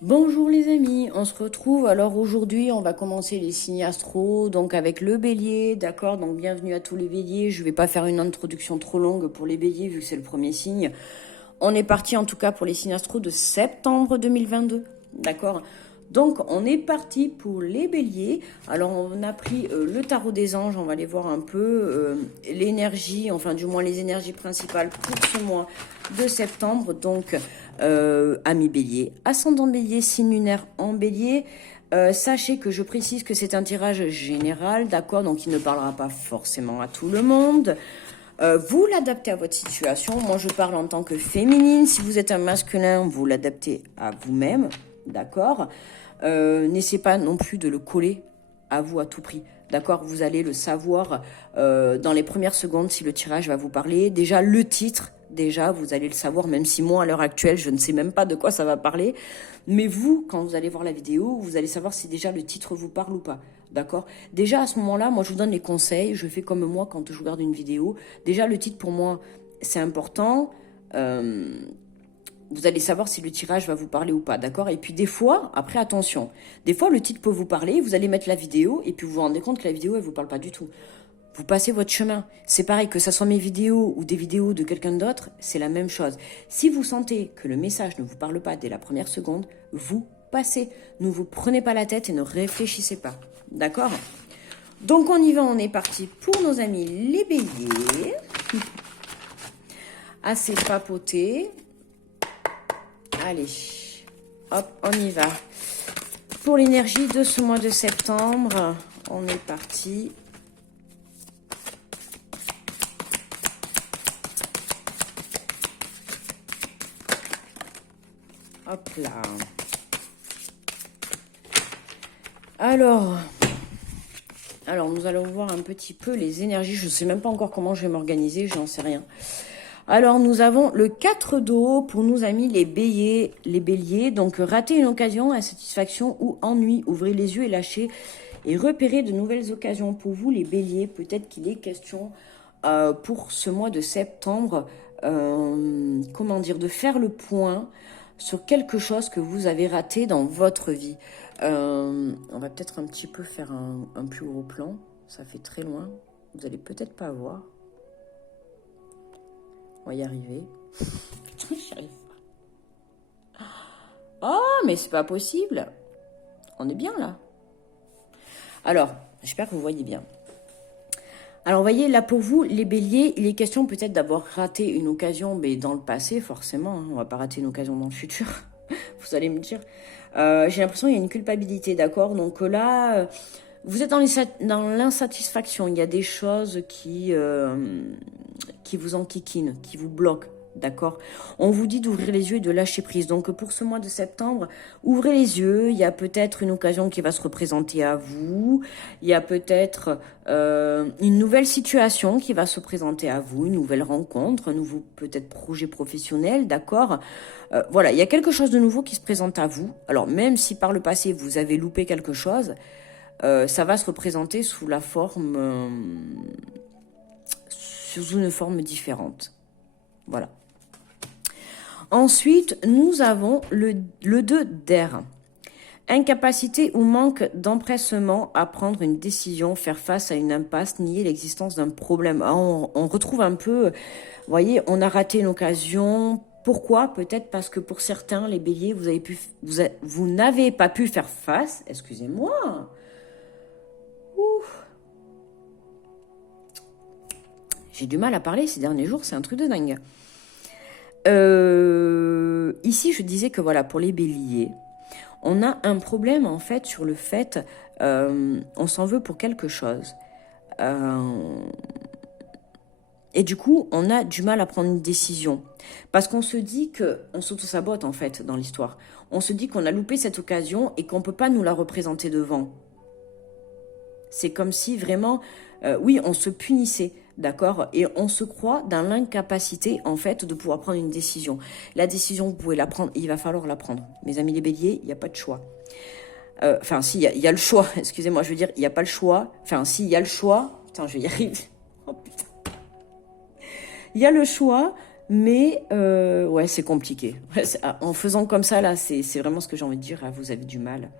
Bonjour les amis, on se retrouve. Alors aujourd'hui, on va commencer les signes astro, donc avec le bélier, d'accord? Donc bienvenue à tous les béliers. Je vais pas faire une introduction trop longue pour les béliers vu que c'est le premier signe. On est parti en tout cas pour les signes astro de septembre 2022, d'accord? Donc on est parti pour les béliers. Alors on a pris le tarot des anges, on va aller voir un peu l'énergie, enfin du moins les énergies principales pour ce mois de septembre. Donc ami bélier, ascendant bélier, signe lunaire en bélier. Sachez que je précise que c'est un tirage général, d'accord? Donc il ne parlera pas forcément à tout le monde. Vous l'adaptez à votre situation. Moi, je parle en tant que féminine. Si vous êtes un masculin, vous l'adaptez à vous-même. D'accord. N'essayez pas non plus de le coller à vous à tout prix. D'accord. Vous allez le savoir dans les premières secondes si le tirage va vous parler. Déjà, le titre, déjà, vous allez le savoir, même si moi, à l'heure actuelle, je ne sais même pas de quoi ça va parler. Mais vous, quand vous allez voir la vidéo, vous allez savoir si déjà le titre vous parle ou pas. D'accord? Déjà, à ce moment-là, moi, je vous donne les conseils. Je fais comme moi quand je regarde une vidéo. Déjà, le titre, pour moi, c'est important. Vous allez savoir si le tirage va vous parler ou pas, d'accord? Et puis des fois, après attention, des fois le titre peut vous parler, vous allez mettre la vidéo et puis vous vous rendez compte que la vidéo elle vous parle pas du tout. Vous passez votre chemin. C'est pareil que ça soit mes vidéos ou des vidéos de quelqu'un d'autre, c'est la même chose. Si vous sentez que le message ne vous parle pas dès la première seconde, vous passez. Ne vous prenez pas la tête et ne réfléchissez pas, d'accord? Donc on y va, on est parti pour nos amis les béliers. Assez papoté. Allez, hop, on y va. Pour l'énergie de ce mois de septembre, on est parti. Hop là. Alors, nous allons voir un petit peu les énergies. Je ne sais même pas encore comment je vais m'organiser, j'en sais rien. Alors, nous avons le 4 d'eau pour nos amis les béliers. Donc, rater une occasion, insatisfaction ou ennui. Ouvrez les yeux et lâchez et repérez de nouvelles occasions. Pour vous, les béliers, peut-être qu'il est question pour ce mois de septembre, de faire le point sur quelque chose que vous avez raté dans votre vie. On va peut-être un petit peu faire un plus gros plan. Ça fait très loin. Vous allez peut-être pas voir. On va y arriver. J'y arrive pas. Oh, mais c'est pas possible. On est bien là. Alors, j'espère que vous voyez bien. Alors, vous voyez, là pour vous, les béliers, il est question peut-être d'avoir raté une occasion, mais dans le passé, forcément. Hein, on va pas rater une occasion dans le futur. Vous allez me dire. J'ai l'impression qu'il y a une culpabilité, d'accord? Donc là, vous êtes dans l'insatisfaction. Il y a des choses qui vous enquiquinent, qui vous bloquent. D'accord? On vous dit d'ouvrir les yeux et de lâcher prise. Donc pour ce mois de septembre, ouvrez les yeux. Il y a peut-être une occasion qui va se représenter à vous. Il y a peut-être une nouvelle situation qui va se présenter à vous, une nouvelle rencontre, un nouveau peut-être projet professionnel. D'accord? Voilà, il y a quelque chose de nouveau qui se présente à vous. Alors même si par le passé vous avez loupé quelque chose, ça va se représenter sous la forme, sous une forme différente. Voilà. Ensuite, nous avons le 2 d'air. Incapacité ou manque d'empressement à prendre une décision, faire face à une impasse, nier l'existence d'un problème. On retrouve un peu, vous voyez, on a raté une occasion. Pourquoi? Peut-être parce que pour certains, les béliers, vous n'avez pas pu faire face. Excusez-moi. J'ai du mal à parler ces derniers jours, c'est un truc de dingue. Ici, je disais que voilà, pour les béliers, on a un problème en fait sur le fait, on s'en veut pour quelque chose. Et du coup, on a du mal à prendre une décision. Parce qu'on se dit qu'on s'auto-sabote en fait dans l'histoire. On se dit qu'on a loupé cette occasion et qu'on ne peut pas nous la représenter devant. C'est comme si vraiment, oui, on se punissait, d'accord? Et on se croit dans l'incapacité, en fait, de pouvoir prendre une décision. La décision, vous pouvez la prendre, il va falloir la prendre. Mes amis les béliers, il n'y a pas de choix. Enfin, si, il y a le choix, excusez-moi, je veux dire, il n'y a pas le choix. Enfin, si, il y a le choix. Putain, je vais y arriver. Oh putain. Il y a le choix Mais, ouais, c'est compliqué. Ouais, en faisant comme ça, là, c'est vraiment ce que j'ai envie de dire. Ah, vous avez du mal.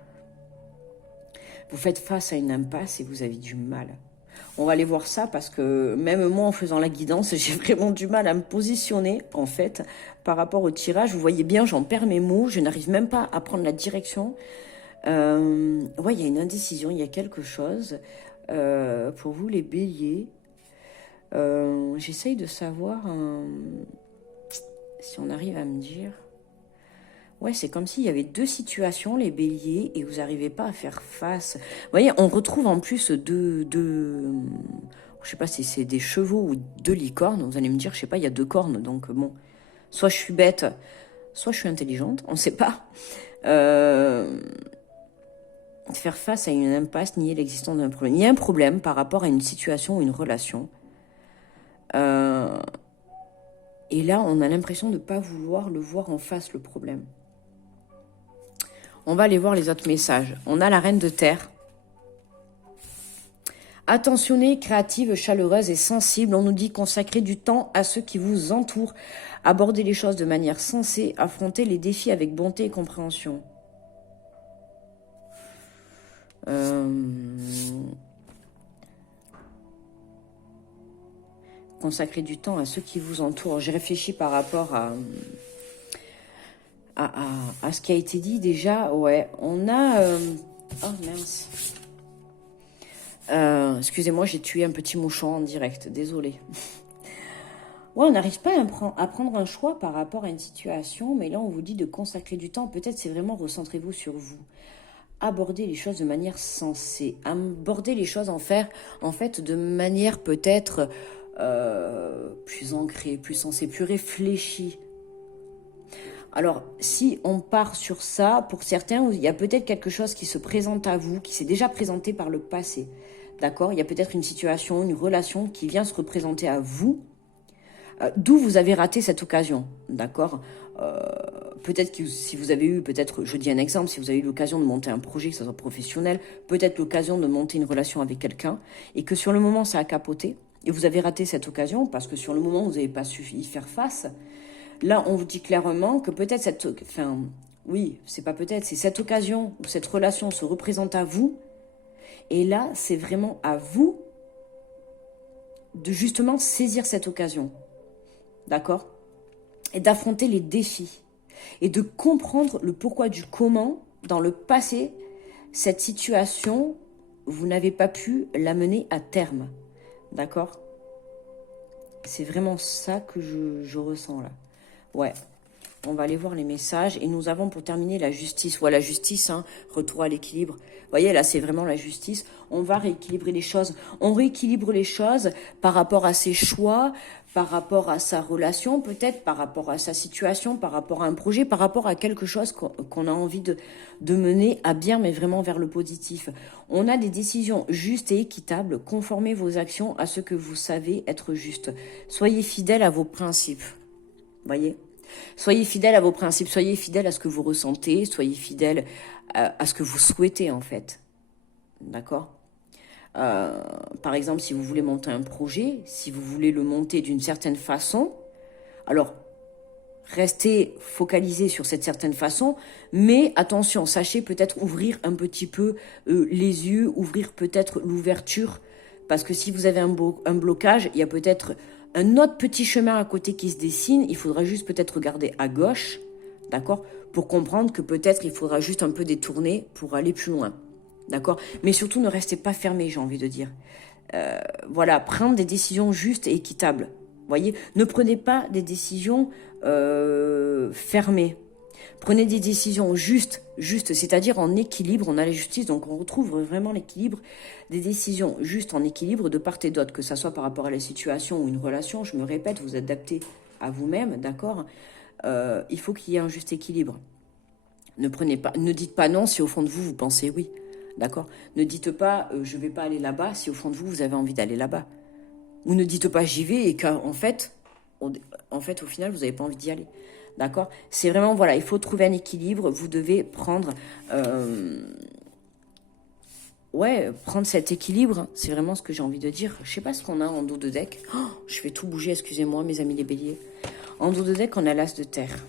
Vous faites face à une impasse et vous avez du mal. On va aller voir ça parce que même moi, en faisant la guidance, j'ai vraiment du mal à me positionner, en fait, par rapport au tirage. Vous voyez bien, j'en perds mes mots. Je n'arrive même pas à prendre la direction. Ouais, il y a une indécision, il y a quelque chose. Pour vous, les béliers, j'essaye de savoir si on arrive à me dire... Ouais, c'est comme s'il y avait deux situations, les béliers, et vous n'arrivez pas à faire face. Vous voyez, on retrouve en plus je sais pas si c'est des chevaux ou deux licornes. Vous allez me dire, je sais pas, il y a deux cornes, donc bon. Soit je suis bête, soit je suis intelligente, on ne sait pas. Faire face à une impasse, nier l'existence d'un problème. Il y a un problème par rapport à une situation ou une relation. Et là, on a l'impression de ne pas vouloir le voir en face, le problème. On va aller voir les autres messages. On a la reine de terre. Attentionnée, créative, chaleureuse et sensible. On nous dit consacrer du temps à ceux qui vous entourent. Aborder les choses de manière sensée. Affronter les défis avec bonté et compréhension. Consacrer du temps à ceux qui vous entourent. J'ai réfléchi par rapport à ce qui a été dit déjà. Ouais, on a... Oh mince. Excusez-moi, j'ai tué un petit mouchon en direct. Désolée. Ouais, on n'arrive pas à prendre un choix par rapport à une situation, mais là, on vous dit de consacrer du temps. Peut-être c'est vraiment recentrez-vous sur vous. Aborder les choses de manière sensée. Aborder les choses en fait, de manière peut-être plus ancrée, plus sensée, plus réfléchie. Alors, si on part sur ça, pour certains, il y a peut-être quelque chose qui se présente à vous, qui s'est déjà présenté par le passé. D'accord? Il y a peut-être une situation, une relation qui vient se représenter à vous, d'où vous avez raté cette occasion. D'accord? Peut-être que si vous avez eu, peut-être, je dis un exemple, si vous avez eu l'occasion de monter un projet, que ce soit professionnel, peut-être l'occasion de monter une relation avec quelqu'un, et que sur le moment, ça a capoté, et vous avez raté cette occasion, parce que sur le moment, vous n'avez pas su y faire face. Là, on vous dit clairement que peut-être c'est pas peut-être, c'est cette occasion ou cette relation se représente à vous. Et là, c'est vraiment à vous de justement saisir cette occasion. D'accord? Et d'affronter les défis. Et de comprendre le pourquoi du comment, dans le passé, cette situation, vous n'avez pas pu la mener à terme. D'accord? C'est vraiment ça que je ressens là. Ouais, on va aller voir les messages. Et nous avons pour terminer la justice. Ouais, la justice, hein, retour à l'équilibre. Vous voyez, là, c'est vraiment la justice. On va rééquilibrer les choses. On rééquilibre les choses par rapport à ses choix, par rapport à sa relation, peut-être, par rapport à sa situation, par rapport à un projet, par rapport à quelque chose qu'on a envie de mener à bien, mais vraiment vers le positif. On a des décisions justes et équitables. Conformez vos actions à ce que vous savez être juste. Soyez fidèles à vos principes. Voyez, soyez fidèles à vos principes, soyez fidèles à ce que vous ressentez, soyez fidèles à ce que vous souhaitez en fait. D'accord? Par exemple, si vous voulez monter un projet, si vous voulez le monter d'une certaine façon, alors restez focalisé sur cette certaine façon, mais attention, sachez peut-être ouvrir un petit peu les yeux, ouvrir peut-être l'ouverture, parce que si vous avez un blocage, il y a peut-être un autre petit chemin à côté qui se dessine, il faudra juste peut-être regarder à gauche, d'accord, pour comprendre que peut-être il faudra juste un peu détourner pour aller plus loin, d'accord. Mais surtout, ne restez pas fermé, j'ai envie de dire. Voilà, prendre des décisions justes et équitables. Voyez, ne prenez pas des décisions fermées. Prenez des décisions justes, c'est-à-dire en équilibre. On a la justice, donc on retrouve vraiment l'équilibre. Des décisions justes en équilibre de part et d'autre, que ça soit par rapport à la situation ou une relation. Je me répète, vous adaptez à vous-même, d'accord. Il faut qu'il y ait un juste équilibre. Ne dites pas non si au fond de vous, vous pensez oui, d'accord. Ne dites pas je ne vais pas aller là-bas si au fond de vous, vous avez envie d'aller là-bas. Ou ne dites pas j'y vais et qu'en fait, au final, vous n'avez pas envie d'y aller. D'accord? C'est vraiment, voilà, il faut trouver un équilibre. Vous devez prendre... prendre cet équilibre. C'est vraiment ce que j'ai envie de dire. Je ne sais pas ce qu'on a en dos de deck. Oh, je vais tout bouger, excusez-moi, mes amis les béliers. En dos de deck, on a l'as de terre.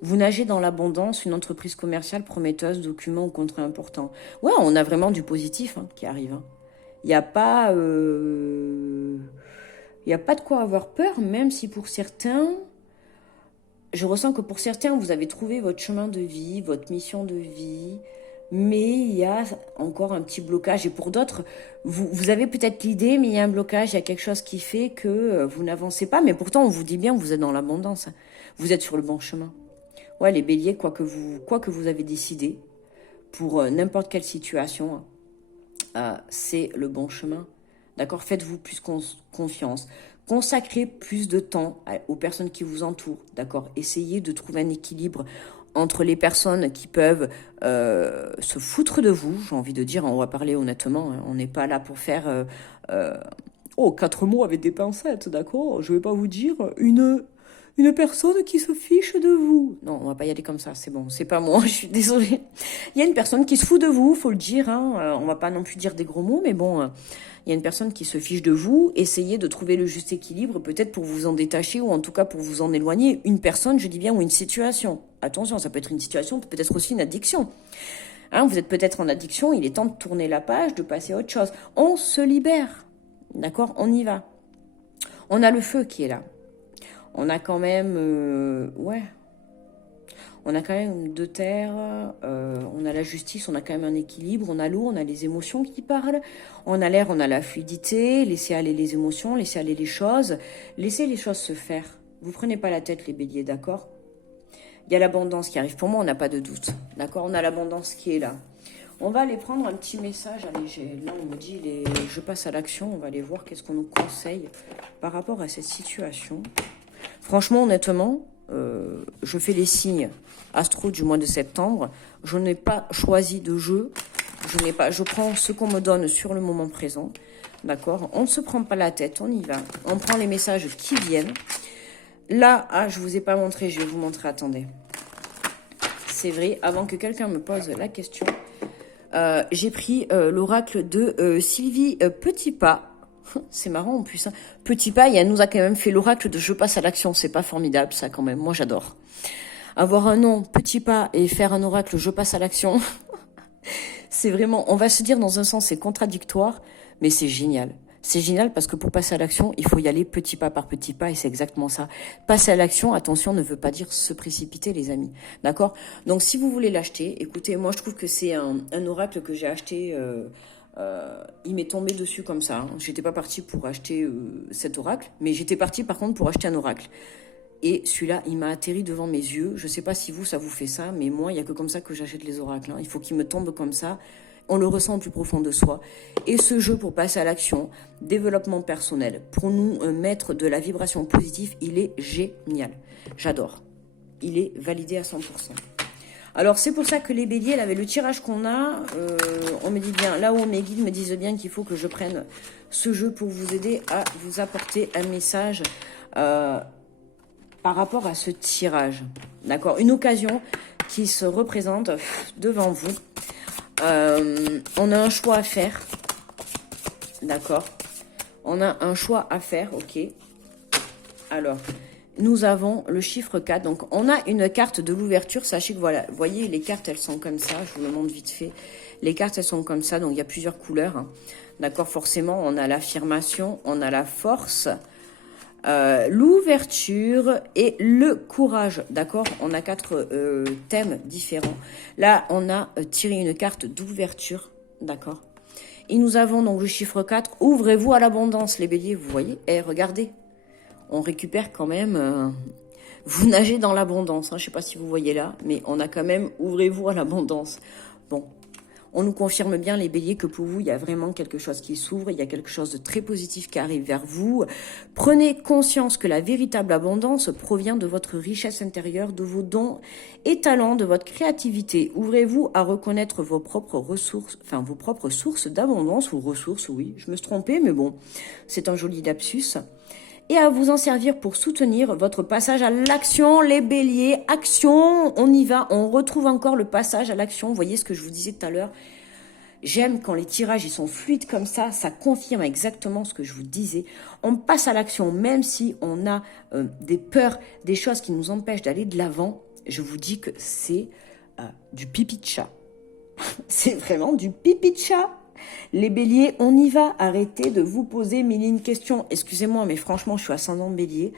Vous nagez dans l'abondance, une entreprise commerciale prometteuse, documents ou contrats importants. Ouais, on a vraiment du positif qui arrive. Il n'y a pas... Il n'y a pas de quoi avoir peur, même si pour certains... Je ressens que pour certains, vous avez trouvé votre chemin de vie, votre mission de vie, mais il y a encore un petit blocage. Et pour d'autres, vous avez peut-être l'idée, mais il y a un blocage, il y a quelque chose qui fait que vous n'avancez pas. Mais pourtant, on vous dit bien que vous êtes dans l'abondance. Vous êtes sur le bon chemin. Ouais, les béliers, quoi que vous avez décidé, pour n'importe quelle situation, c'est le bon chemin. D'accord? Faites-vous plus confiance. Consacrez plus de temps aux personnes qui vous entourent. D'accord? Essayez de trouver un équilibre entre les personnes qui peuvent se foutre de vous. J'ai envie de dire, on va parler honnêtement. On n'est pas là pour faire... 4 mots avec des pincettes, d'accord? Je vais pas vous dire une personne qui se fiche de vous. Non, on va pas y aller comme ça, c'est bon, c'est pas moi, je suis désolée. Il y a une personne qui se fout de vous, faut le dire, on va pas non plus dire des gros mots, mais bon, il y a une personne qui se fiche de vous. Essayez de trouver le juste équilibre, peut-être pour vous en détacher ou en tout cas pour vous en éloigner. Une personne, je dis bien, ou une situation. Attention, ça peut être une situation, peut-être aussi une addiction. Vous êtes peut-être en addiction, il est temps de tourner la page, de passer à autre chose. On se libère, d'accord? On y va. On a le feu qui est là. On a quand même, on a quand même de terre, on a la justice, on a quand même un équilibre, on a l'eau, on a les émotions qui parlent, on a l'air, on a la fluidité, laissez aller les émotions, laissez aller les choses se faire. Vous prenez pas la tête les béliers, d'accord? Il y a l'abondance qui arrive, pour moi on n'a pas de doute, d'accord? On a l'abondance qui est là. On va aller prendre un petit message, allez, là on me dit, je passe à l'action, on va aller voir qu'est-ce qu'on nous conseille par rapport à cette situation. Franchement, honnêtement, je fais les signes astro du mois de septembre. Je n'ai pas choisi de jeu. Je prends ce qu'on me donne sur le moment présent. D'accord? On ne se prend pas la tête, on y va. On prend les messages qui viennent. Là, je vous ai pas montré, je vais vous montrer, attendez. C'est vrai, avant que quelqu'un me pose la question, j'ai pris l'oracle de Sylvie Petitpas. C'est marrant en plus. Petitpas, elle nous a quand même fait l'oracle de je passe à l'action. C'est pas formidable ça quand même. Moi j'adore. Avoir un nom Petitpas et faire un oracle je passe à l'action. C'est vraiment, on va se dire dans un sens c'est contradictoire, mais c'est génial. C'est génial parce que pour passer à l'action, il faut y aller petit pas par petit pas et c'est exactement ça. Passer à l'action, attention, ne veut pas dire se précipiter les amis. D'accord? Donc si vous voulez l'acheter, écoutez, moi je trouve que c'est un oracle que j'ai acheté... il m'est tombé dessus comme ça. J'étais pas partie pour acheter cet oracle, mais j'étais partie par contre pour acheter un oracle. Et celui-là, il m'a atterri devant mes yeux. Je sais pas si vous, ça vous fait ça, mais moi, il y a que comme ça que j'achète les oracles. Il faut qu'il me tombe comme ça. On le ressent au plus profond de soi. Et ce jeu pour passer à l'action, développement personnel, pour nous mettre de la vibration positive, il est génial. J'adore. Il est validé à 100%. Alors, c'est pour ça que les béliers, là, avec le tirage qu'on a, on me dit bien, là où mes guides me disent bien qu'il faut que je prenne ce jeu pour vous aider à vous apporter un message par rapport à ce tirage. D'accord? Une occasion qui se représente devant vous. On a un choix à faire. D'accord? On a un choix à faire, ok. Alors... Nous avons le chiffre 4. Donc, on a une carte de l'ouverture. Sachez que, voilà, vous voyez, les cartes, elles sont comme ça. Je vous le montre vite fait. Les cartes, elles sont comme ça. Donc, il y a plusieurs couleurs. D'accord, forcément, on a l'affirmation, on a la force, l'ouverture et le courage. D'accord, on a 4 thèmes différents. Là, on a tiré une carte d'ouverture. D'accord. Et nous avons donc le chiffre 4. Ouvrez-vous à l'abondance, les béliers. Vous voyez? Et regardez. On récupère quand même... vous nagez dans l'abondance. Je ne sais pas si vous voyez là, mais on a quand même... Ouvrez-vous à l'abondance. Bon, on nous confirme bien, les béliers, que pour vous, il y a vraiment quelque chose qui s'ouvre. Il y a quelque chose de très positif qui arrive vers vous. Prenez conscience que la véritable abondance provient de votre richesse intérieure, de vos dons et talents, de votre créativité. Ouvrez-vous à reconnaître vos propres ressources, enfin vos propres sources d'abondance ou ressources, oui. Je me suis trompée, mais bon, c'est un joli lapsus. Et à vous en servir pour soutenir votre passage à l'action, les béliers. Action, on y va, on retrouve encore le passage à l'action. Vous voyez ce que je vous disais tout à l'heure. J'aime quand les tirages ils sont fluides comme ça confirme exactement ce que je vous disais. On passe à l'action, même si on a des peurs, des choses qui nous empêchent d'aller de l'avant. Je vous dis que c'est du pipi de chat. C'est vraiment du pipi de chat. Les béliers, on y va. Arrêtez de vous poser mille et une questions. Excusez-moi, mais franchement, je suis ascendant bélier.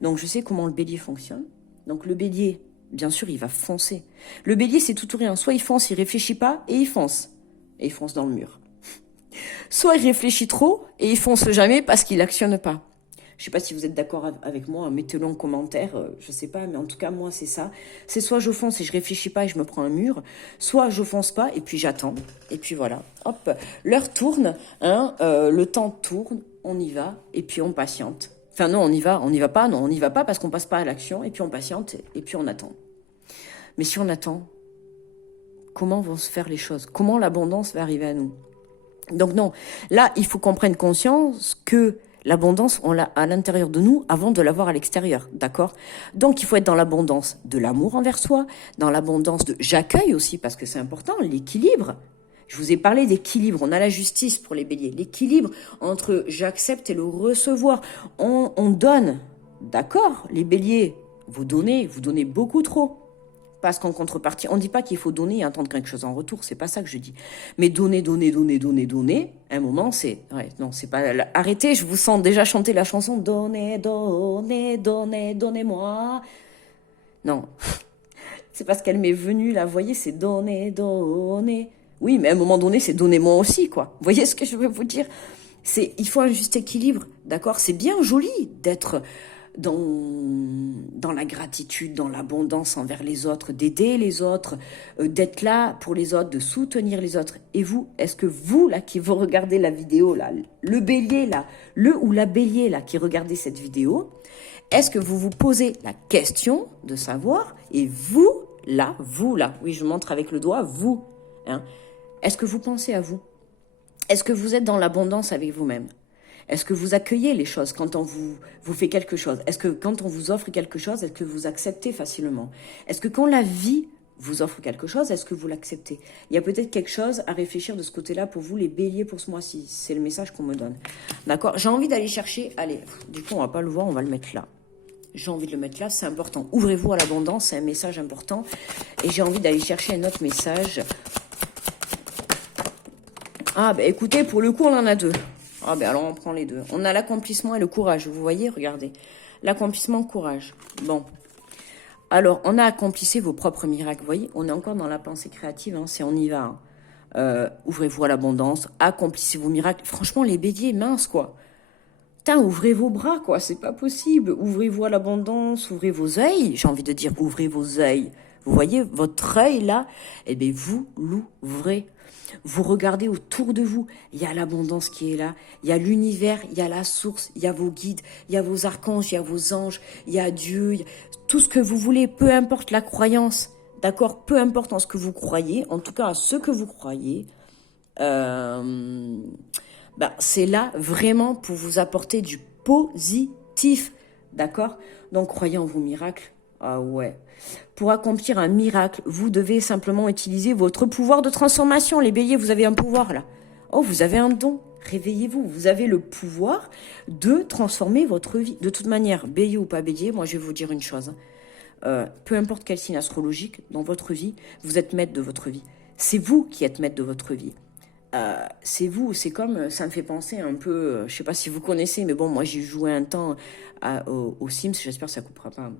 Donc, je sais comment le bélier fonctionne. Donc, le bélier, bien sûr, il va foncer. Le bélier, c'est tout ou rien. Soit il fonce, il réfléchit pas, et il fonce. Et il fonce dans le mur. Soit il réfléchit trop, et il fonce jamais parce qu'il actionne pas. Je sais pas si vous êtes d'accord avec moi, mettez-le en commentaire, je sais pas, mais en tout cas, moi, c'est ça. C'est soit je fonce et je réfléchis pas et je me prends un mur, soit je fonce pas et puis j'attends. Et puis voilà, hop, l'heure tourne, hein, le temps tourne, on y va et puis on patiente. Enfin non, on y va pas, non, on n'y va pas parce qu'on passe pas à l'action et puis on patiente et puis on attend. Mais si on attend, comment vont se faire les choses? Comment l'abondance va arriver à nous? Donc non, là, il faut qu'on prenne conscience que l'abondance, on l'a à l'intérieur de nous avant de l'avoir à l'extérieur, d'accord? Donc, il faut être dans l'abondance de l'amour envers soi, dans l'abondance de j'accueille aussi, parce que c'est important, l'équilibre. Je vous ai parlé d'équilibre, on a la justice pour les béliers. L'équilibre entre j'accepte et le recevoir. On donne, d'accord? Les béliers, vous donnez beaucoup trop. Parce qu'en contrepartie, on ne dit pas qu'il faut donner et attendre quelque chose en retour, c'est pas ça que je dis. Mais donner, à un moment, c'est... Ouais, non, c'est pas... Arrêtez, je vous sens déjà chanter la chanson « Donnez, donnez-moi ». Non, c'est parce qu'elle m'est venue, là, vous voyez, c'est « Donnez ». Oui, mais à un moment donné, c'est « Donnez-moi » aussi, quoi. Vous voyez ce que je veux vous dire? Il faut un juste équilibre, d'accord? C'est bien joli d'être... dans la gratitude, dans l'abondance envers les autres, d'aider les autres, d'être là pour les autres, de soutenir les autres. Et vous, est-ce que vous, là, qui vous regardez la vidéo, là, le bélier, là, le ou la bélier, là, qui regardez cette vidéo, est-ce que vous vous posez la question de savoir, et vous, là, oui, je montre avec le doigt, vous, hein, est-ce que vous pensez à vous? Est-ce que vous êtes dans l'abondance avec vous-même? Est-ce que vous accueillez les choses quand on vous fait quelque chose? Est-ce que quand on vous offre quelque chose, est-ce que vous acceptez facilement? Est-ce que quand la vie vous offre quelque chose, est-ce que vous l'acceptez? Il y a peut-être quelque chose à réfléchir de ce côté-là pour vous, les béliers, pour ce mois-ci. C'est le message qu'on me donne. D'accord? J'ai envie d'aller chercher... Allez, du coup, on va pas le voir, on va le mettre là. J'ai envie de le mettre là, c'est important. Ouvrez-vous à l'abondance, c'est un message important. Et j'ai envie d'aller chercher un autre message. Ah, ben écoutez, pour le coup, on en a deux. Ah ben alors on prend les deux. On a l'accomplissement et le courage. Vous voyez, regardez. L'accomplissement, courage. Bon. Alors, on a accomplissé vos propres miracles. Vous voyez, on est encore dans la pensée créative. Hein, c'est on y va. Hein. Ouvrez-vous à l'abondance. Accomplissez vos miracles. Franchement, les béliers, mince quoi. Putain, ouvrez vos bras quoi. C'est pas possible. Ouvrez-vous à l'abondance. Ouvrez vos œils. J'ai envie de dire, ouvrez vos œils. Vous voyez, votre œil là, eh bien, vous l'ouvrez. Vous regardez autour de vous, il y a l'abondance qui est là, il y a l'univers, il y a la source, il y a vos guides, il y a vos archanges, il y a vos anges, il y a Dieu, tout ce que vous voulez, peu importe la croyance, d'accord, peu importe en ce que vous croyez, en tout cas à ce que vous croyez, c'est là vraiment pour vous apporter du positif, d'accord? Donc croyez en vos miracles. Ah ouais. Pour accomplir un miracle, vous devez simplement utiliser votre pouvoir de transformation. Les béliers, vous avez un pouvoir là. Oh, vous avez un don. Réveillez-vous. Vous avez le pouvoir de transformer votre vie. De toute manière, bélier ou pas bélier, moi je vais vous dire une chose. Peu importe quel signe astrologique dans votre vie, vous êtes maître de votre vie. C'est vous qui êtes maître de votre vie. C'est vous, c'est comme, ça me fait penser un peu, je sais pas si vous connaissez, mais bon, moi j'ai joué un temps aux Sims, j'espère que ça coupera pas.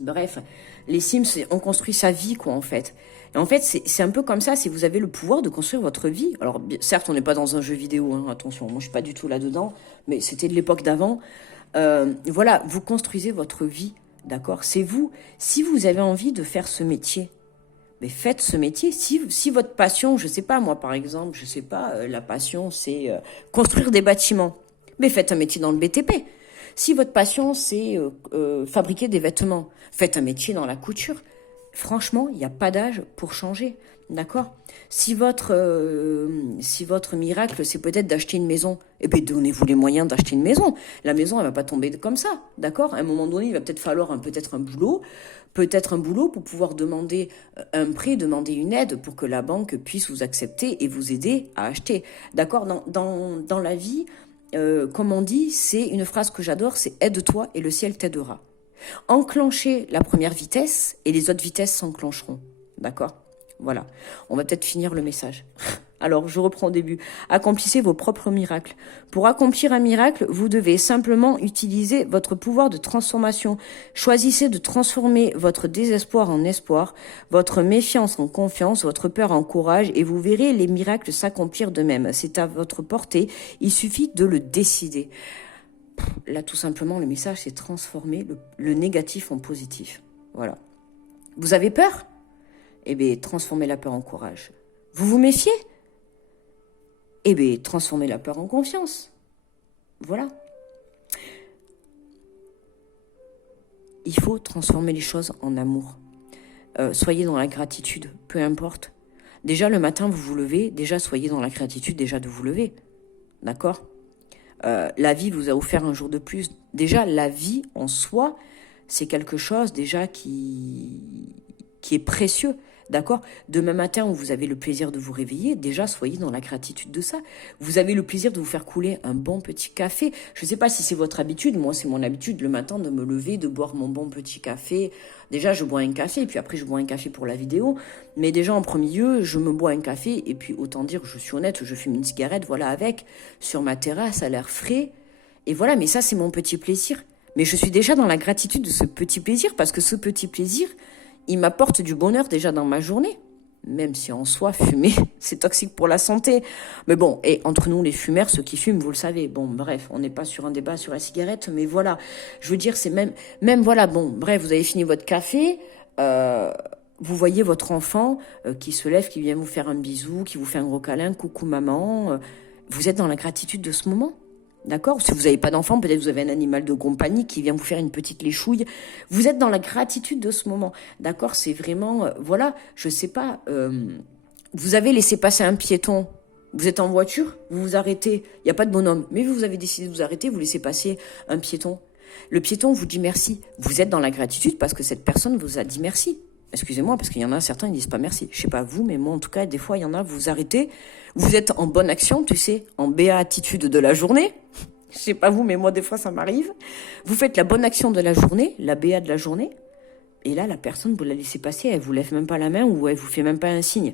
Bref, les Sims, on construit sa vie, quoi, en fait. Et en fait, c'est un peu comme ça, si vous avez le pouvoir de construire votre vie. Alors, certes, on n'est pas dans un jeu vidéo, hein, attention, moi, je suis pas du tout là-dedans, mais c'était de l'époque d'avant. Voilà, vous construisez votre vie, d'accord? C'est vous. Si vous avez envie de faire ce métier, mais faites ce métier. Si votre passion, je sais pas, moi, par exemple, je sais pas, la passion, c'est construire des bâtiments, mais faites un métier dans le BTP. Si votre passion, c'est fabriquer des vêtements, faites un métier dans la couture. Franchement, il n'y a pas d'âge pour changer, d'accord? Si votre miracle, c'est peut-être d'acheter une maison, eh bien, donnez-vous les moyens d'acheter une maison. La maison, elle va pas tomber comme ça, d'accord? À un moment donné, il va peut-être falloir peut-être un boulot pour pouvoir demander un prêt, demander une aide pour que la banque puisse vous accepter et vous aider à acheter, d'accord? Dans la vie, comme on dit, c'est une phrase que j'adore, c'est aide-toi et le ciel t'aidera. Enclenchez la première vitesse et les autres vitesses s'enclencheront. D'accord? Voilà. On va peut-être finir le message. Alors, je reprends au début. Accomplissez vos propres miracles. Pour accomplir un miracle, vous devez simplement utiliser votre pouvoir de transformation. Choisissez de transformer votre désespoir en espoir, votre méfiance en confiance, votre peur en courage, et vous verrez les miracles s'accomplir d'eux-mêmes. C'est à votre portée. Il suffit de le décider. Là, tout simplement, le message, c'est transformer le négatif en positif. Voilà. Vous avez peur? Eh bien, transformez la peur en courage. Vous vous méfiez? Eh bien, transformez la peur en confiance. Voilà. Il faut transformer les choses en amour. Soyez dans la gratitude, peu importe. Déjà, le matin, vous vous levez. Déjà, soyez dans la gratitude déjà de vous lever. D'accord? La vie vous a offert un jour de plus. Déjà, la vie en soi, c'est quelque chose déjà qui est précieux. D'accord? Demain matin, où vous avez le plaisir de vous réveiller, déjà, soyez dans la gratitude de ça. Vous avez le plaisir de vous faire couler un bon petit café. Je ne sais pas si c'est votre habitude. Moi, c'est mon habitude le matin de me lever, de boire mon bon petit café. Déjà, je bois un café, puis après, je bois un café pour la vidéo. Mais déjà, en premier lieu, je me bois un café. Et puis, autant dire, je suis honnête, je fume une cigarette, voilà, avec, sur ma terrasse, à l'air frais. Et voilà, mais ça, c'est mon petit plaisir. Mais je suis déjà dans la gratitude de ce petit plaisir, parce que ce petit plaisir, il m'apporte du bonheur déjà dans ma journée. Même si en soi, fumer, c'est toxique pour la santé. Mais bon, et entre nous les fumeurs, ceux qui fument, vous le savez. Bon, bref, on n'est pas sur un débat sur la cigarette, mais voilà. Je veux dire, c'est même voilà, bon, bref, vous avez fini votre café, vous voyez votre enfant qui se lève, qui vient vous faire un bisou, qui vous fait un gros câlin, coucou maman. Vous êtes dans la gratitude de ce moment. D'accord? Si vous n'avez pas d'enfant, peut-être vous avez un animal de compagnie qui vient vous faire une petite léchouille. Vous êtes dans la gratitude de ce moment. D'accord? C'est vraiment, voilà, je sais pas, vous avez laissé passer un piéton. Vous êtes en voiture, vous vous arrêtez. Il n'y a pas de bonhomme. Mais vous avez décidé de vous arrêter, vous laissez passer un piéton. Le piéton vous dit merci. Vous êtes dans la gratitude parce que cette personne vous a dit merci. Excusez-moi, parce qu'il y en a certains, ils disent pas merci. Je sais pas vous, mais moi, en tout cas, des fois, il y en a, vous vous arrêtez. Vous êtes en bonne action, tu sais, en béatitude de la journée. Je sais pas vous, mais moi, des fois, ça m'arrive. Vous faites la bonne action de la journée, la béa de la journée. Et là, la personne, vous la laissez passer, elle vous lève même pas la main ou elle vous fait même pas un signe.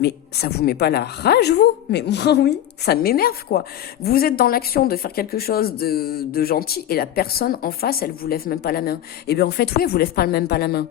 Mais ça vous met pas la rage, vous? Mais moi, oui, ça m'énerve, quoi. Vous êtes dans l'action de faire quelque chose de gentil et la personne en face, elle vous lève même pas la main. Eh bien, en fait, oui, elle vous lève pas même pas la main.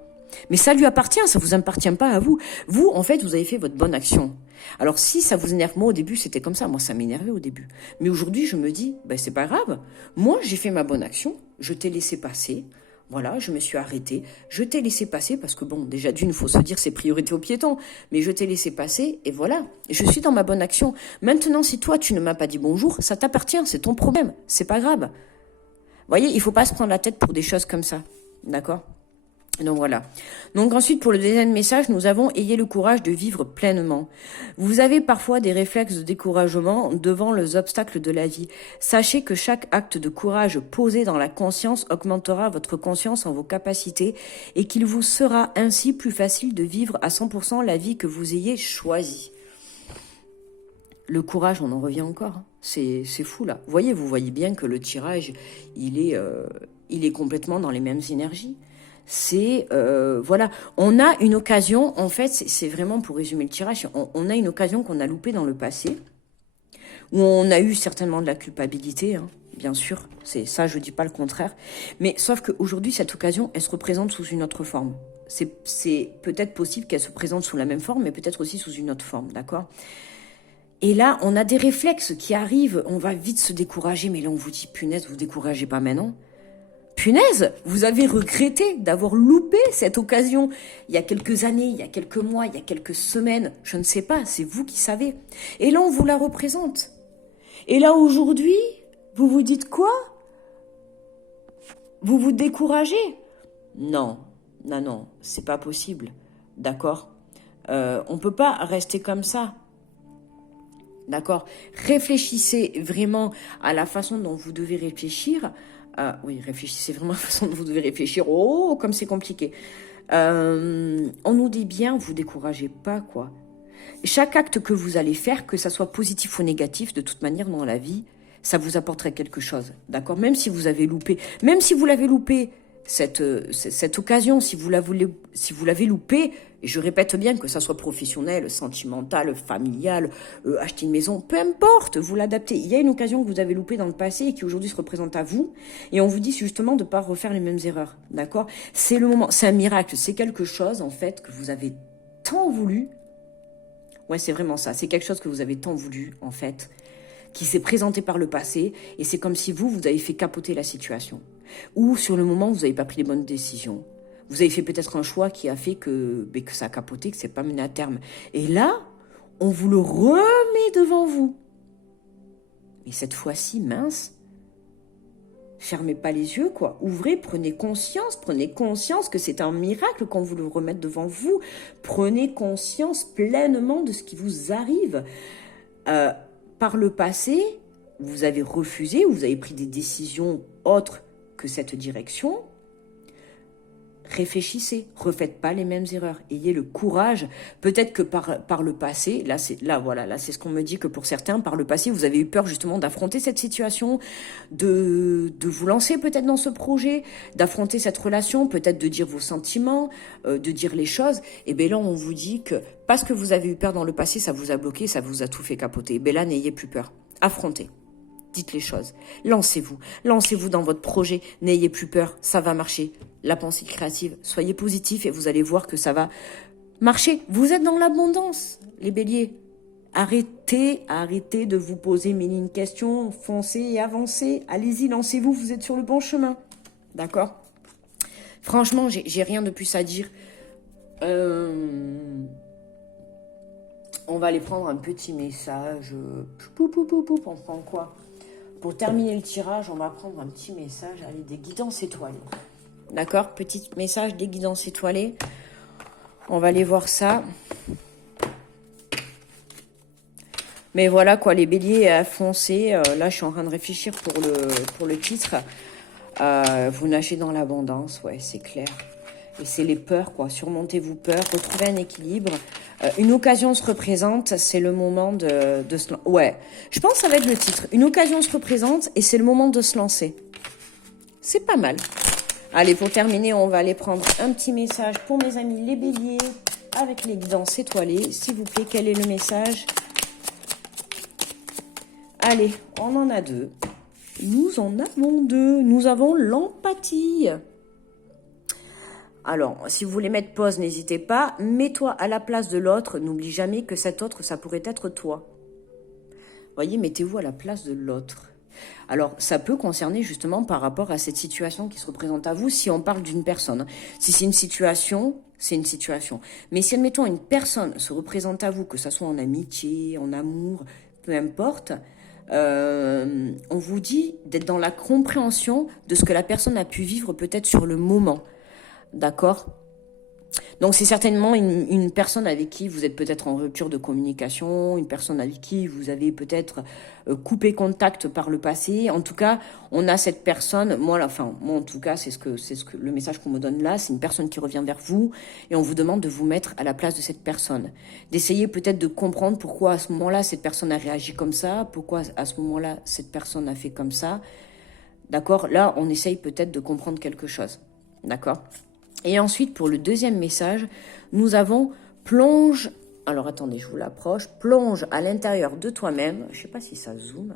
Mais ça lui appartient, ça vous appartient pas à vous. Vous, en fait, vous avez fait votre bonne action. Alors si ça vous énerve, moi au début c'était comme ça, moi ça m'énervait au début. Mais aujourd'hui je me dis, ben c'est pas grave. Moi j'ai fait ma bonne action, je t'ai laissé passer. Voilà, je me suis arrêtée, je t'ai laissé passer parce que bon, déjà d'une, il faut se dire c'est priorité aux piétons, mais je t'ai laissé passer et voilà, je suis dans ma bonne action. Maintenant, si toi tu ne m'as pas dit bonjour, ça t'appartient, c'est ton problème, c'est pas grave. Vous voyez, il faut pas se prendre la tête pour des choses comme ça, d'accord ? Donc voilà. Donc ensuite, pour le deuxième message, nous avons « Ayez le courage de vivre pleinement ». Vous avez parfois des réflexes de découragement devant les obstacles de la vie. Sachez que chaque acte de courage posé dans la conscience augmentera votre conscience en vos capacités et qu'il vous sera ainsi plus facile de vivre à 100% la vie que vous ayez choisie. Le courage, on en revient encore. C'est fou là. Vous voyez bien que le tirage, il est complètement dans les mêmes énergies. C'est voilà, on a une occasion, en fait, c'est vraiment pour résumer le tirage, on a une occasion qu'on a loupée dans le passé, où on a eu certainement de la culpabilité, hein, bien sûr, c'est ça, je dis pas le contraire, mais sauf qu'aujourd'hui, cette occasion, elle se représente sous une autre forme. C'est peut-être possible qu'elle se présente sous la même forme, mais peut-être aussi sous une autre forme, d'accord ? Et là, on a des réflexes qui arrivent, on va vite se décourager, mais là, on vous dit, punaise, vous découragez pas maintenant. Punaise, vous avez regretté d'avoir loupé cette occasion il y a quelques années, il y a quelques mois, il y a quelques semaines, je ne sais pas, c'est vous qui savez. Et là, on vous la représente. Et là, aujourd'hui, vous vous dites quoi? Vous vous découragez? Non, Non, non, c'est pas possible. D'accord? On peut pas rester comme ça. D'accord? Réfléchissez vraiment à la façon dont vous devez réfléchir. Oui, réfléchissez vraiment à la façon dont vous devez réfléchir. Oh, comme c'est compliqué. On nous dit bien, vous découragez pas, quoi. Chaque acte que vous allez faire, que ça soit positif ou négatif, de toute manière dans la vie, ça vous apporterait quelque chose, d'accord? Même si vous avez loupé, même si vous l'avez loupé, cette occasion, si vous l'avez loupé, et je répète bien que ça soit professionnel, sentimental, familial, acheter une maison, peu importe, vous l'adaptez. Il y a une occasion que vous avez loupée dans le passé et qui aujourd'hui se représente à vous, et on vous dit justement de ne pas refaire les mêmes erreurs, d'accord? C'est le moment, c'est un miracle, c'est quelque chose en fait que vous avez tant voulu. Ouais, c'est vraiment ça. C'est quelque chose que vous avez tant voulu, en fait, qui s'est présenté par le passé, et c'est comme si vous avez fait capoter la situation. Ou sur le moment, vous n'avez pas pris les bonnes décisions. Vous avez fait peut-être un choix qui a fait que ça a capoté, que c'est pas mené à terme. Et là, on vous le remet devant vous. Mais cette fois-ci, mince, fermez pas les yeux, quoi. Ouvrez, prenez conscience que c'est un miracle qu'on vous le remette devant vous. Prenez conscience pleinement de ce qui vous arrive. Par le passé, vous avez refusé, vous avez pris des décisions autres que cette direction. Réfléchissez, refaites pas les mêmes erreurs, ayez le courage. Peut-être que par le passé, là c'est ce qu'on me dit, que pour certains, par le passé, vous avez eu peur justement d'affronter cette situation, de vous lancer peut-être dans ce projet, d'affronter cette relation, peut-être de dire vos sentiments, de dire les choses. Et bien là, on vous dit que parce que vous avez eu peur dans le passé, ça vous a bloqué, ça vous a tout fait capoter. Et bien là, n'ayez plus peur, affrontez. Dites les choses. Lancez-vous dans votre projet. N'ayez plus peur, ça va marcher. La pensée créative, soyez positif et vous allez voir que ça va marcher. Vous êtes dans l'abondance, les béliers. Arrêtez de vous poser mille une questions. Foncez et avancez. Allez-y, lancez-vous, vous êtes sur le bon chemin. D'accord? Franchement, j'ai rien de plus à dire. On va aller prendre un petit message. On prend quoi? Pour terminer le tirage, on va prendre un petit message. Allez, des guidances étoilées. D'accord? Petit message des guidances étoilées. On va aller voir ça. Mais voilà, quoi, les béliers, foncez. Là, je suis en train de réfléchir pour le titre. Vous nagez dans l'abondance, ouais, c'est clair. Et c'est les peurs, quoi. Surmontez vos peurs, retrouvez un équilibre. Une occasion se représente, c'est le moment de se... Ouais, je pense que ça va être le titre. Une occasion se représente et c'est le moment de se lancer. C'est pas mal. Allez, pour terminer, on va aller prendre un petit message pour mes amis les béliers avec les guidances étoilées. S'il vous plaît, quel est le message? Allez, on en a deux. Nous en avons deux. Nous avons l'empathie. Alors, si vous voulez mettre pause, n'hésitez pas. Mets-toi à la place de l'autre. N'oublie jamais que cet autre, ça pourrait être toi. Voyez, mettez-vous à la place de l'autre. Alors, ça peut concerner justement par rapport à cette situation qui se représente à vous si on parle d'une personne. Si c'est une situation, c'est une situation. Mais si, admettons, une personne se représente à vous, que ce soit en amitié, en amour, peu importe, on vous dit d'être dans la compréhension de ce que la personne a pu vivre peut-être sur le moment. D'accord? Donc c'est certainement une personne avec qui vous êtes peut-être en rupture de communication, une personne avec qui vous avez peut-être coupé contact par le passé. En tout cas, on a cette personne, moi en tout cas, c'est ce que le message qu'on me donne là, c'est une personne qui revient vers vous et on vous demande de vous mettre à la place de cette personne. D'essayer peut-être de comprendre pourquoi à ce moment-là, cette personne a réagi comme ça, pourquoi à ce moment-là, cette personne a fait comme ça. D'accord? Là, on essaye peut-être de comprendre quelque chose. D'accord? Et ensuite, pour le deuxième message, nous avons plonge. Alors attendez, je vous l'approche. Plonge à l'intérieur de toi-même. Je ne sais pas si ça zoome.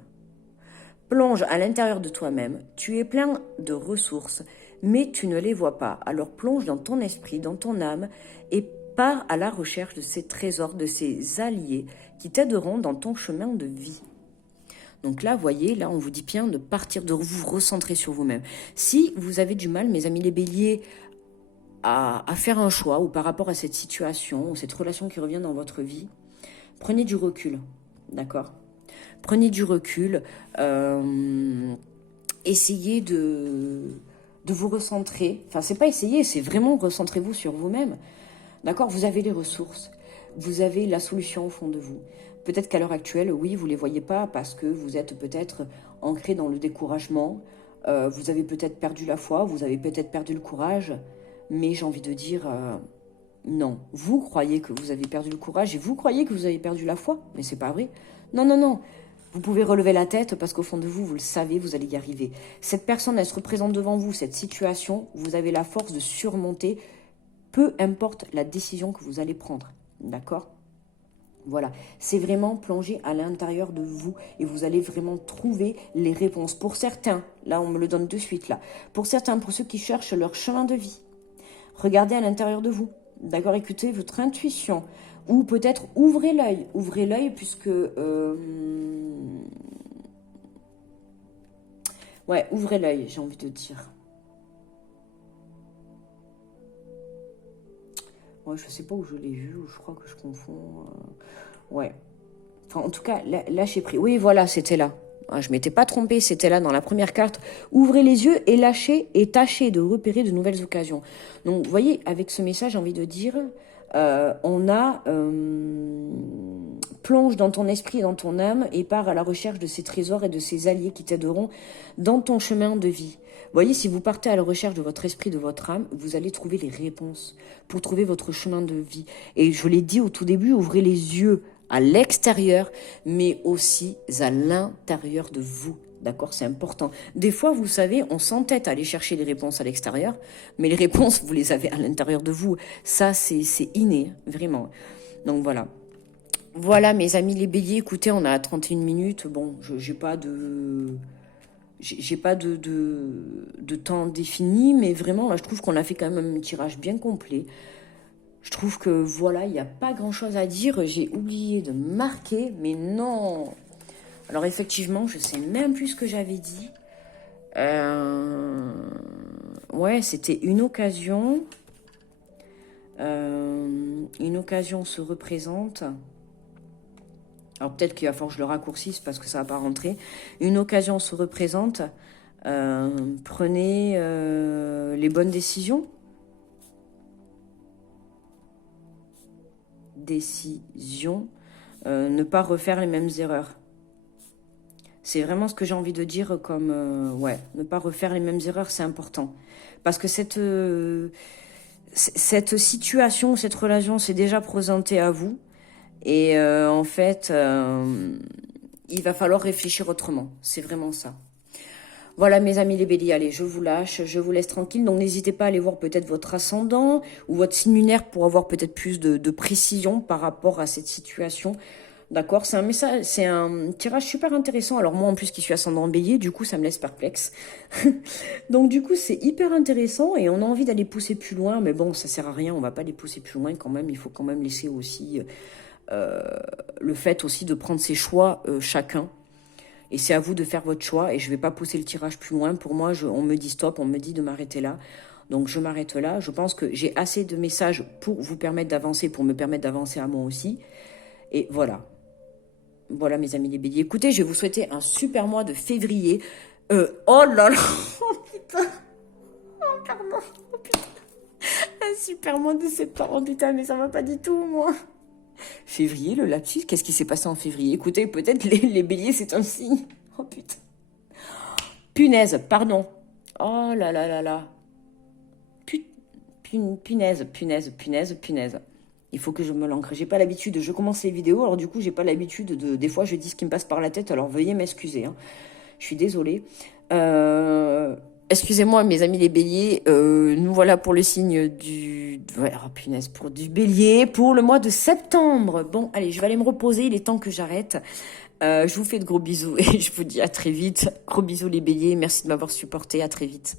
Plonge à l'intérieur de toi-même. Tu es plein de ressources, mais tu ne les vois pas. Alors plonge dans ton esprit, dans ton âme, et pars à la recherche de ces trésors, de ces alliés qui t'aideront dans ton chemin de vie. Donc là, voyez, là, on vous dit bien de partir, de vous recentrer sur vous-même. Si vous avez du mal, mes amis les béliers, à faire un choix ou par rapport à cette situation, cette relation qui revient dans votre vie, prenez du recul, d'accord? Prenez du recul, essayez de de vous recentrer. Enfin, c'est pas essayer, c'est vraiment recentrez-vous sur vous-même. D'accord? Vous avez les ressources. Vous avez la solution au fond de vous. Peut-être qu'à l'heure actuelle, oui, vous ne les voyez pas parce que vous êtes peut-être ancré dans le découragement. Vous avez peut-être perdu la foi, vous avez peut-être perdu le courage. Mais j'ai envie de dire, non. Vous croyez que vous avez perdu le courage et vous croyez que vous avez perdu la foi. Mais c'est pas vrai. Non, non, non. Vous pouvez relever la tête parce qu'au fond de vous, vous le savez, vous allez y arriver. Cette personne, elle se représente devant vous, cette situation, vous avez la force de surmonter, peu importe la décision que vous allez prendre. D'accord? Voilà, c'est vraiment plonger à l'intérieur de vous et vous allez vraiment trouver les réponses. Pour certains, là on me le donne de suite là, pour certains, pour ceux qui cherchent leur chemin de vie, regardez à l'intérieur de vous. D'accord, écoutez votre intuition. Ou peut-être ouvrez l'œil puisque... ouais, ouvrez l'œil, j'ai envie de dire. Ouais, je sais pas où je l'ai vu, ou je crois que je confonds. Ouais. Enfin, en tout cas, lâchez prise. Oui, voilà, c'était là. Ah, je m'étais pas trompée, c'était là dans la première carte. Ouvrez les yeux et lâchez et tâchez de repérer de nouvelles occasions. Donc, vous voyez, avec ce message, j'ai envie de dire, on a plonge dans ton esprit et dans ton âme et pars à la recherche de ces trésors et de ces alliés qui t'aideront dans ton chemin de vie. Vous voyez, si vous partez à la recherche de votre esprit, de votre âme, vous allez trouver les réponses pour trouver votre chemin de vie. Et je l'ai dit au tout début, ouvrez les yeux à l'extérieur, mais aussi à l'intérieur de vous. D'accord, c'est important. Des fois, vous savez, on s'entête à aller chercher les réponses à l'extérieur, mais les réponses, vous les avez à l'intérieur de vous. Ça, c'est inné, vraiment. Donc voilà. Voilà, mes amis les béliers, écoutez, on a 31 minutes. Bon, j'ai pas de... J'ai pas de temps défini, mais vraiment, là, je trouve qu'on a fait quand même un tirage bien complet. Je trouve que, voilà, il n'y a pas grand-chose à dire. J'ai oublié de marquer, mais non. Alors, effectivement, je sais même plus ce que j'avais dit. Ouais, c'était une occasion. Une occasion se représente. Alors, peut-être qu'il va falloir que je le raccourcisse parce que ça ne va pas rentrer. Une occasion se représente. Prenez les bonnes décisions. Ne pas refaire les mêmes erreurs. C'est vraiment ce que j'ai envie de dire comme... ouais, ne pas refaire les mêmes erreurs, c'est important. Parce que cette situation, cette relation s'est déjà présentée à vous. Et en fait, il va falloir réfléchir autrement. C'est vraiment ça. Voilà mes amis les béliers, allez, je vous lâche, je vous laisse tranquille. Donc n'hésitez pas à aller voir peut-être votre ascendant ou votre signe lunaire pour avoir peut-être plus de précision par rapport à cette situation. D'accord, c'est un message, c'est un tirage super intéressant. Alors moi en plus qui suis ascendant bélier, du coup ça me laisse perplexe. Donc du coup c'est hyper intéressant et on a envie d'aller pousser plus loin. Mais bon, ça sert à rien, on va pas les pousser plus loin quand même. Il faut quand même laisser aussi le fait aussi de prendre ses choix chacun. Et c'est à vous de faire votre choix et je ne vais pas pousser le tirage plus loin. Pour moi, on me dit stop, on me dit de m'arrêter là. Donc je m'arrête là. Je pense que j'ai assez de messages pour vous permettre d'avancer, pour me permettre d'avancer à moi aussi. Et voilà. Voilà mes amis les béliers. Écoutez, je vais vous souhaiter un super mois de février. Oh là là. Oh putain. Oh pardon. Oh putain. Un super mois de septembre. Oh putain, mais ça va pas du tout moi. Février, le lapsus, qu'est-ce qui s'est passé en février? Écoutez, peut-être les béliers, c'est un signe. Oh putain. Punaise, pardon. Oh là là là là. Punaise. Il faut que je me l'ancre. J'ai pas l'habitude, je commence les vidéos, alors du coup, j'ai pas l'habitude de... Des fois, je dis ce qui me passe par la tête, alors veuillez m'excuser. Hein. Je suis désolée. Excusez-moi, mes amis les béliers, nous voilà pour le signe du... Ouais, oh punaise, pour du bélier, pour le mois de septembre. Bon, allez, je vais aller me reposer, il est temps que j'arrête. Je vous fais de gros bisous et je vous dis à très vite. Gros bisous les béliers, merci de m'avoir supporté, à très vite.